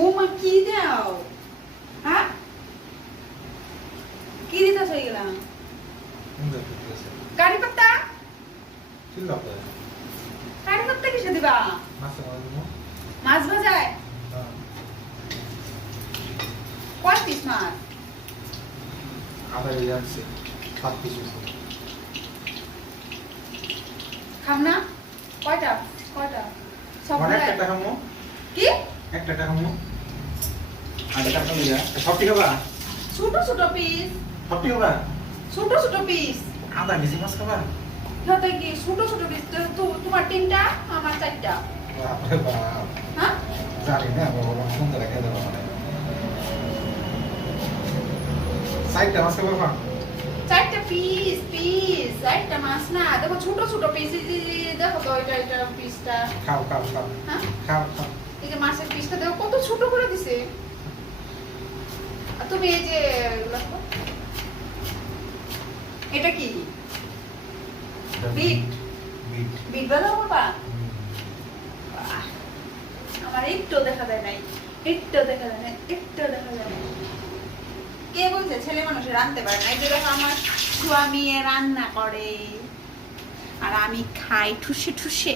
ও মা কি দাও? হ্যাঁ কি দিতেছ এগুলা? কারি পাত্তা? কারি পাত্তা কিসে দিবা? মাছ ভাজায়? কয় পিস মাছ? খাম না? কয়টা? কয়টা? সব কি? ছোট ছোট পিস। ছোট ছোট পিস। তাতে কি ছোট ছোট পিস? তোমার 3টা, আমার 4টা। হ্যাঁ? চারটা পিস পিস, 4টা মাছ না, দেখো ছোট ছোট পিস। দেখো তো এটা পিসটা। হ্যাঁ? এই যে মাছের পিসটা দেখো কত ছোট করে দিছে। আর তুমি এই যে এটা কি? বিট। বিট বাদাম বাবা। আমার একটু দেখা যায় নাই, একটু দেখা যায় না, একটু দেখা যায় না। কে বলছে ছেলে মানুষের রাঁধতে পারে না? এই যে দেখো আমার স্বামী রান্না করে আর আমি খাই ঠুসে ঠুসে।